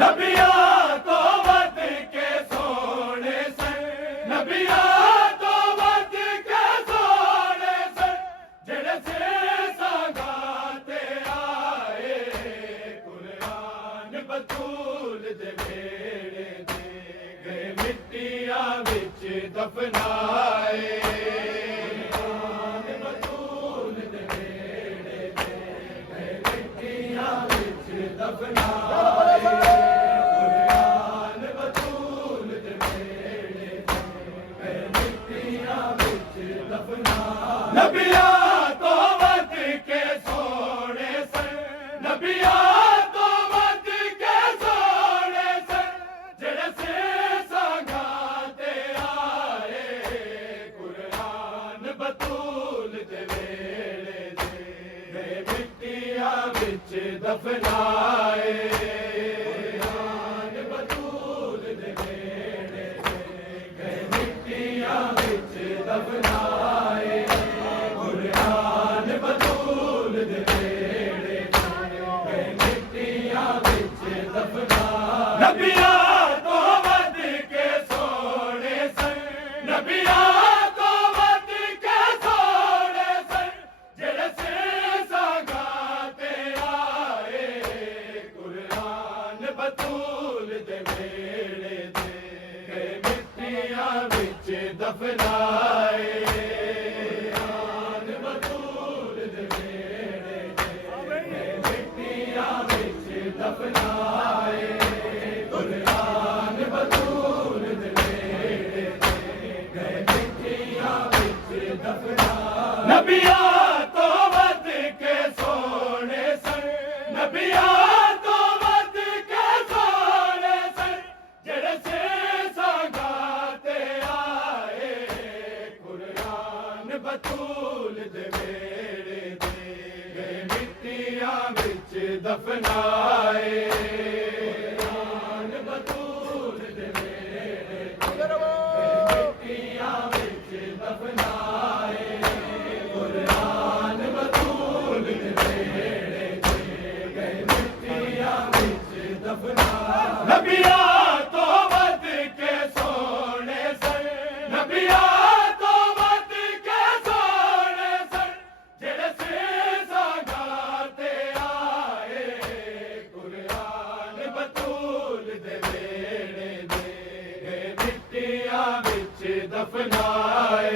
नबिया तो वध के सोने सन नबिया तो वध के सोने सन जेड़े से संगाते आए कुरान बतूल दे वेड़े दे गए मिट्टिया विच दफनाए बतूल दे वेड़े दे गए मिट्टिया विच दफनाए कुरान बतूल दे वेड़े दे गए मिट्टिया विच दफनाए नबिया तो वध के सोने सन नबिया तो वध के सोने सन जेड़े से संगाते आए कुरान बतूल दे वेड़े दे गए मिट्टिया विच दफनाए कुरान बतूल दे वेड़े दे गए मिट्टिया विच दफनाए कुरान बतूल दे वेड़े दे गए मिट्टिया विच दफनाए नबिया तो वध के सोने सन नबिया तो वध के सोने सन जेड़े से संगाते आए कुरान बतूल दे वेड़े दे गए मिट्टिया विच दफनाए कुरान बतूल दे वेड़े दे गए मिट्टिया विच दफनाए कुरान बतूल दे वेड़े दे गए मिट्टिया विच दफनाए नबिया तो वध के सोने सन नबिया तो वध के सोने सन जेड़े से संगाते आए कुरान बतूल दे वेड़े दे गए मिट्टिया विच दफनाए कुरान बतूल दे वेड़े दे गए मिट्टिया विच दफनाए कुरान बतूल दे वेड़े दे गए मिट्टिया विच दफनाए नबिया तो वध के सोने सन नबिया तो वध के सोने सन जेड़े से संगाते आए कुरान बतूल दे वेड़े दे गए मिट्टिया विच दफनाए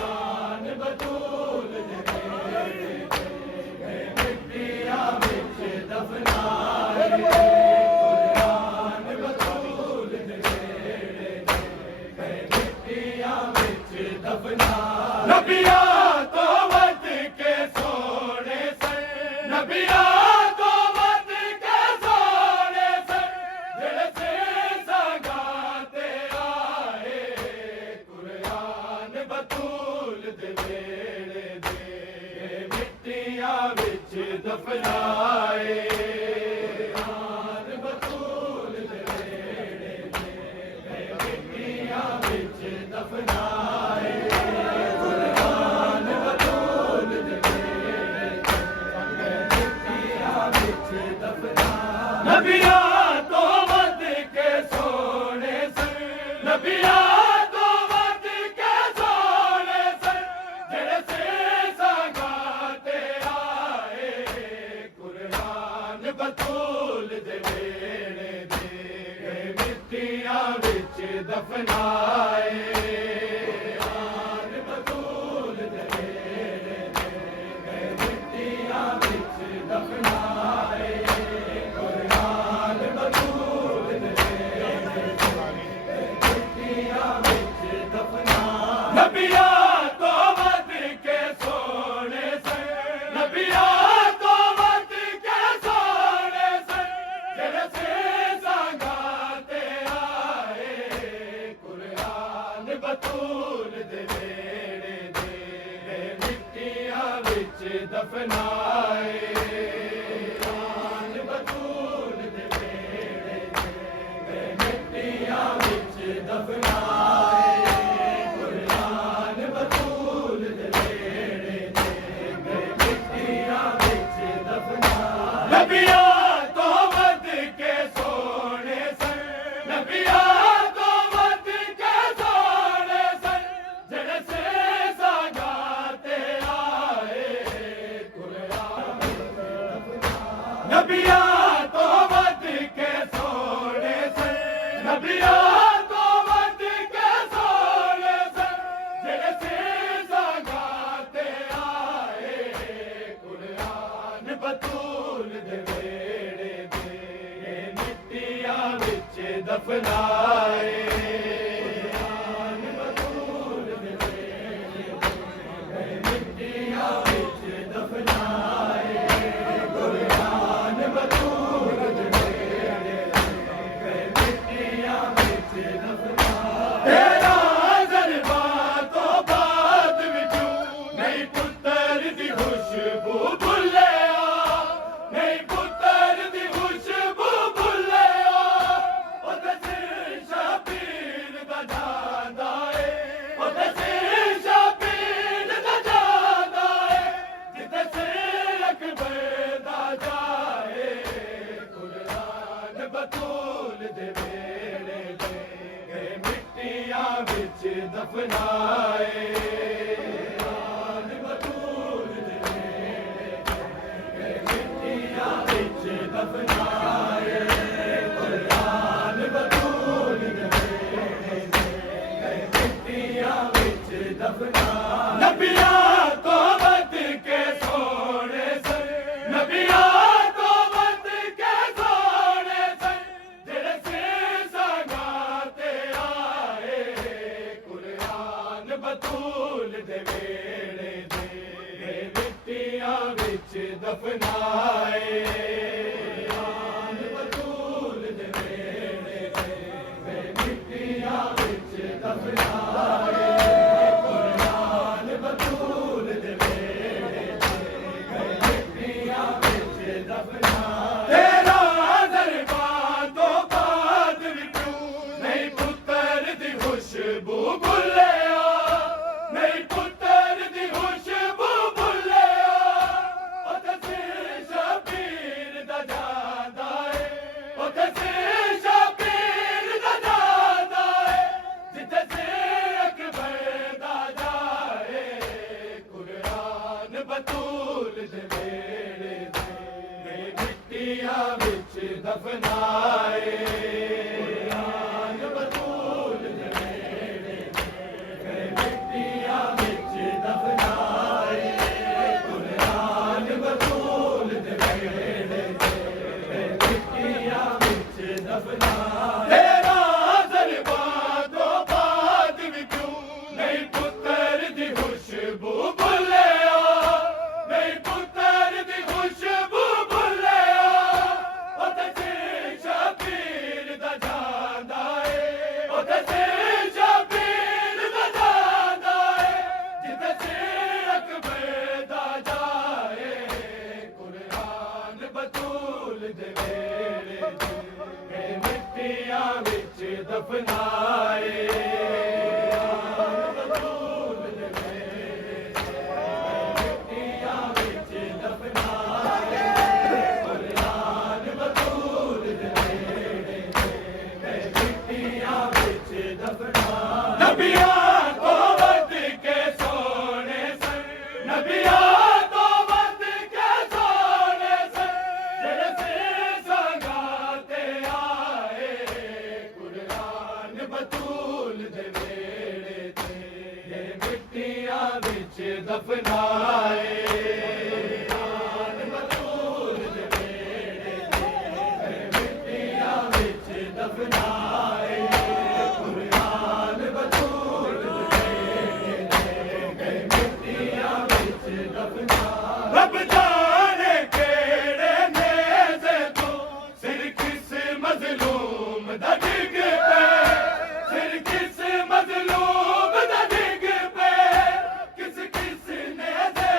कुरान बतूल दे वेड़े दे गए मिट्टिया विच दफनाए कुरान बतूल दे वेड़े दे गए मिट्टिया विच दफनाए नबिया तो वध के सोने सन नबिया तो वध के सोने सन जेड़े से संगाते आए कुरान बतूल दे वेड़े दे गए मिट्टिया विच दफनाए कुरान बतूल दे वेड़े दे गए मिट्टिया विच दफनाए कुरान बतूल दे वेड़े दे गए मिट्टिया विच दफनाए नबिया तो वध के सोने सन नबिया तो वध के सोने सन जेड़े से संगाते आए कुरान बतूल दे वेड़े दे गए मिट्टिया विच दफनाए कुरान बतूल दे वेड़े दे गए मिट्टिया विच दफनाए कुरान बतूल दे वेड़े दे गए मिट्टिया विच दफनाए नबिया तो वध के सोने सन नबिया तो वध के सोने सन जेड़े से संगाते आए कुरान बतूल दे वेड़े दे गए मिट्टिया विच दफनाए कुरान बतूल दे वेड़े दे गए मिट्टिया विच दफनाए कुरान बतूल दे वेड़े दे गए मिट्टिया विच दफनाए नबिया तो वध के दफनाए दफनाए बतूल मिट्टियां बिच दफनाए कुरान बतूल मिट्टियां बिच दफनाए नबिया तो बद के सोने सन नबिया तो बद के सोने सन जेड़े से सगाते आए बतूल दे वेड़े दे मिट्टियां बिच दफनाए बतूल दे वेड़े दे मिट्टियां बिच दफनाए कुरान बतूल दे वेड़े दे मिट्टियां बिच दफनाए तेरा दरबार तो बाद भी क्यों नहीं पुत्तर दी खुशबू भुले दफनाए कुरान बतूल मिट्टियां बिच दफनाए कुरान बतूल मिट्टियां बिच दफनाए तेरा दरबार तो बाद भी क्यों नहीं पुत्तर दी खुशबू भुले नहीं पुत्तर दी खुशबू भुले मिट्टियां बिच दफनाए मिट्टियां बिच दफनाए कुरान बतूल मिट्टियां बिच दफनाए नबिया तो बद के सोने सन नबिया दफनाए बतूल मिट्टियां बिच दफनाए कुरान बतूल मिट्टियां बिच दफनाए रब जाने केड़े नेज़े तो सिर किस मज़लूम दा डिग पे सिर किस मज़लूम दा डिग पे किस किस नेज़े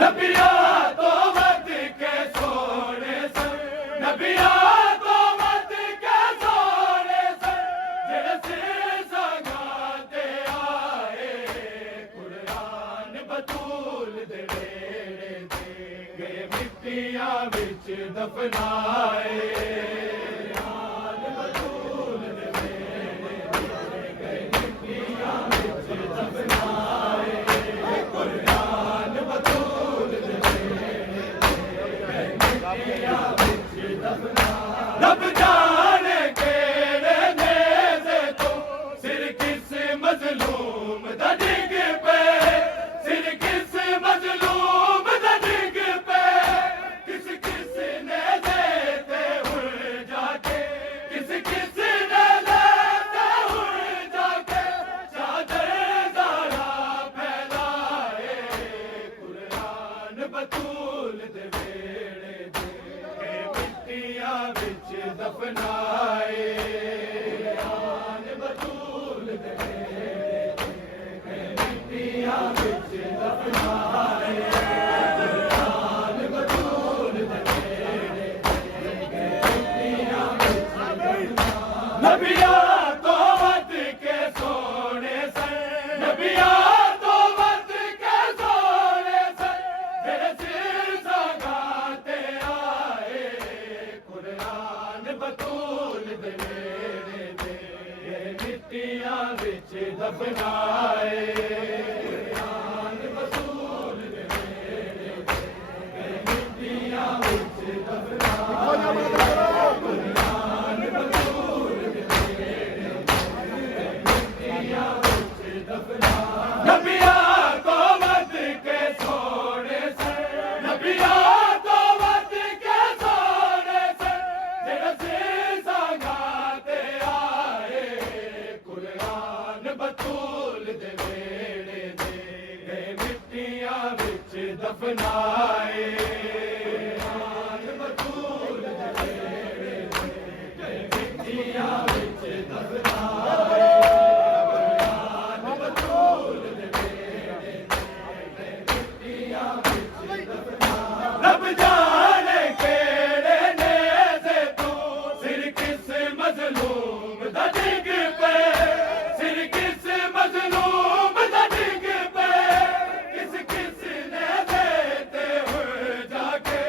नबिया तो वत के सोने सन नबिया तो वत के सोने सन जेड़े सिर संगाते आए कुरान बतूल दे वेड़े ते गए मिट्टियां विच दफनाए रब जाने केड़े नेज़े तो सिर किस मज़लूम दा डिग पे सिर किस मज़लूम दा डिग पे किस किस नेज़े ते उड़ जाके किस किस नेज़े ते उड़ जाके चादर ज़रा फैलाए कुरान बतूल दे वेड़े दे मिट्टियां विच दफनाए कुरान बतूल दे वेड़े दे मिट्टियां विच दफनाए कुरान बतूल दे वेड़े दे मिट्टियां विच दफनाए नबिया तो वत के सोने सन नबिया तो वत के सोने सन जेड़े सिर संगाते आए कुरान बतूल दे वेड़े दे मिट्टियां विच दफनाए कुरान बतूल दे वेड़े दे मिट्टियां विच दफनाए कुरान बतूल दे वेड़े दे मिट्टियां विच दफनाए नबिया तो वत के सोने सन नबिया तो वत के सोने सन जेड़े सिर संगाते आए कुरान बतूल दे वेड़े दे मिट्टियां विच दफनाए कुरान बतूल दे वेड़े दे मिट्टियां विच दफनाए कुरान बतूल दे वेड़े दे मिट्टियां विच दफनाए रब जाने केड़े नेज़े तो सिर किस मज़लूम दा डिग पे सिर किस मज़लूम दा डिग पे किस किस नेज़े ते उड़ जाके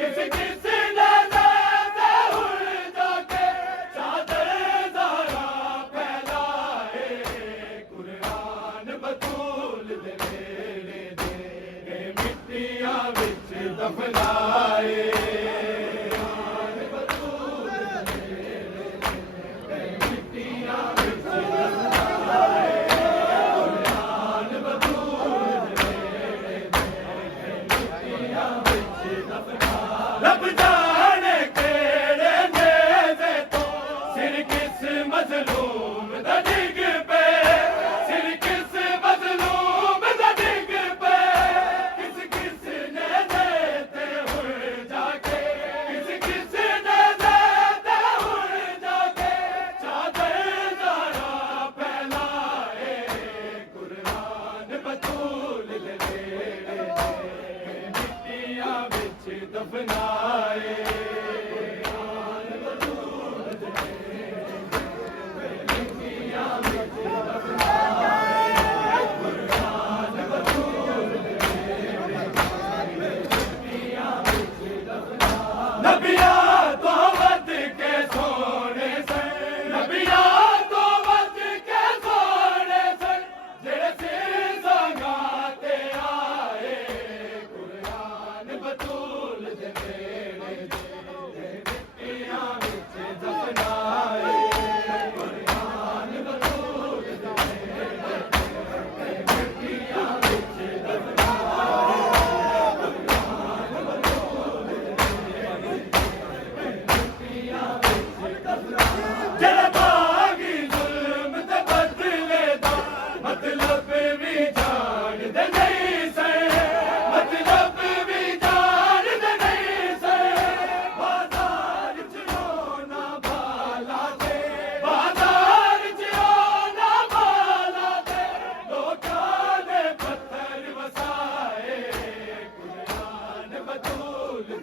किस किस नेज़े ते उड़ जाके चादर ज़रा फैलाए कुरान बतूल दे वेड़े दे मिट्टियां विच दफनाए कुरान बतूल दे वेड़े दे मिट्टियां विच दफनाए कुरान बतूल दे वेड़े दे मिट्टियां विच दफनाए रब जाने केड़े नेज़े तो सिर किस मज़लूम दा डिग पे सिर किस मज़लूम दा डिग पे किस किस नेज़े ते उड़ जाके किस किस नेज़े ते उड़ जाके चादर ज़रा फैलाए कुरान बतूल दे वेड़े दे मिट्टियां विच दफनाए कुरान बतूल दे वेड़े दे मिट्टियां विच दफनाए कुरान बतूल दे वेड़े दे मिट्टियां विच दफनाए नबिया तो वत के सोने सन नबिया तो वत के सोने सन जेड़े सिर संगाते आए कुरान बतूल दे वेड़े दे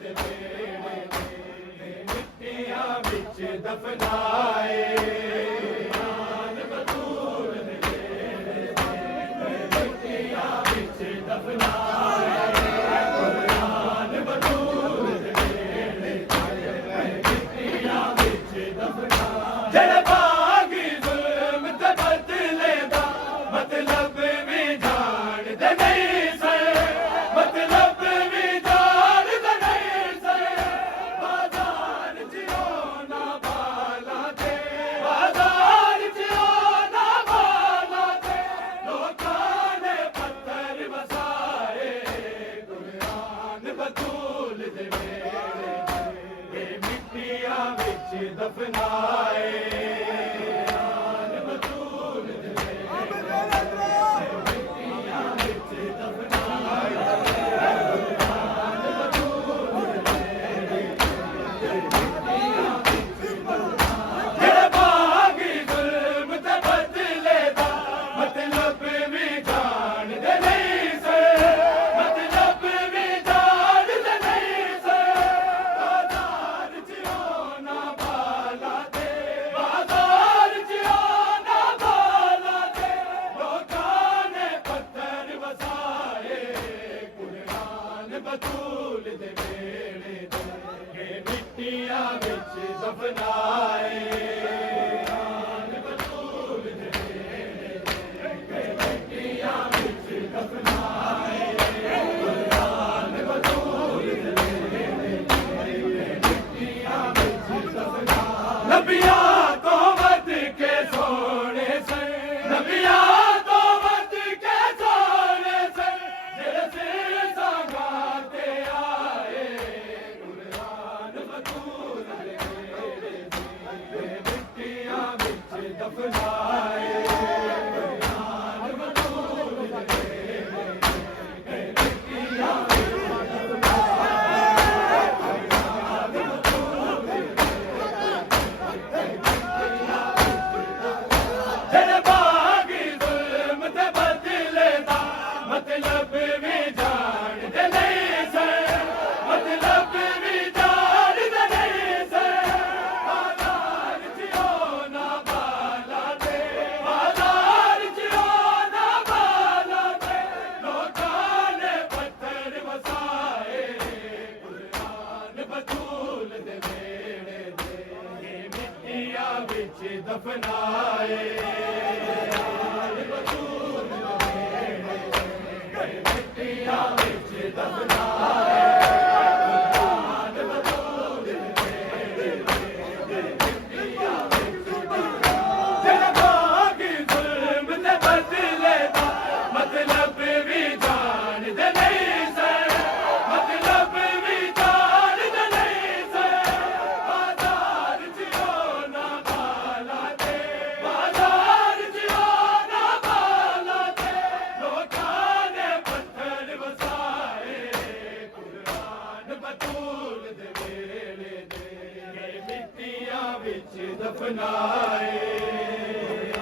दे बेड़े दे मिट्टियां विच दफनाए कुरान बतूल दे बेड़े दे मिट्टियां विच दफनाए कुरान बतूल दे बेड़े दे मिट्टियां विच दफनाए जेड़े बागी जुल्म ते बदले दा मतलब भी जान दे नहीं से मतलब भी जान दे नहीं से बाजार जियो ना बाला दे बाजार जियो ना बाला दे लोकां ने पत्थर वसाए कुरान बतूल दे वेड़े दे मिट्टियां विच दफनाए कुरान बतूल दे जेड़े बागी जुल्म ते बदले दा मतलब भी जान दे नहीं से मतलब भी जान दे नहीं से बाजार जियो ना बाला दे बाजार जियो ना बाला दे लोकां ने पत्थर वसाए कुरान बतूल दे बेड़े दे मिट्टियां विच दफनाए कुरान बतूल दे बेड़े दे मिट्टियां विच दफनाए कुरान बतूल दे बेड़े दे मिट्टियां विच दफनाए नबियां तो वध के सोने से नबियां तो वध के सोने से जेड़े सिर संगाते आए कुरान बतूल दे बेड़े दे मिट्टियां विच दफनाए कुरान बतूल दे बेड़े दे मिट्टियां विच दफनाए कुरान बतूल दे जेड़े बागी जुल्म ते बदले दा मतलब भी जान दे नहीं से मतलब भी जान दे नहीं से बाजार जियो ना बाला दे बाजार जियो ना बाला दे लोकां ने पत्थर वसाए कुरान बतूल दे बेड़े दे मिट्टियां विच दफनाए कुरान बतूल दे बेड़े दे मिट्टियां विच दफनाए कुरान बतूल दे बेड़े दे मिट्टियां विच दफनाए जेड़े बागी जुल्म ते बदले दा मतलब भी जान दे नहीं से मतलब भी जान दे नहीं से बाजार जियो ना बाला दे बाजार जियो ना बाला दे लोकां ने पत्थर वसाए कुरान बतूल दे बेड़े दे मिट्टियां विच दफनाए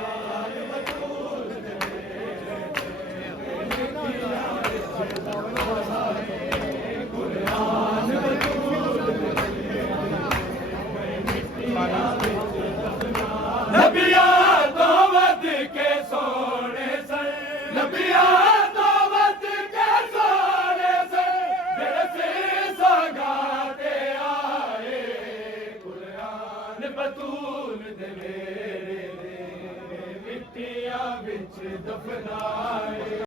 कुरान बतूल दे बेड़े दे मिट्टियां विच दफनाए कुरान बतूल दे मिट्टियां विच दफनाए नबियां तो वध के सोने से नबियां तो वध के सोने से जेड़े सिर संगाते आए कुरान बतूल दे बेड़े दे मिट्टियां विच दफनाए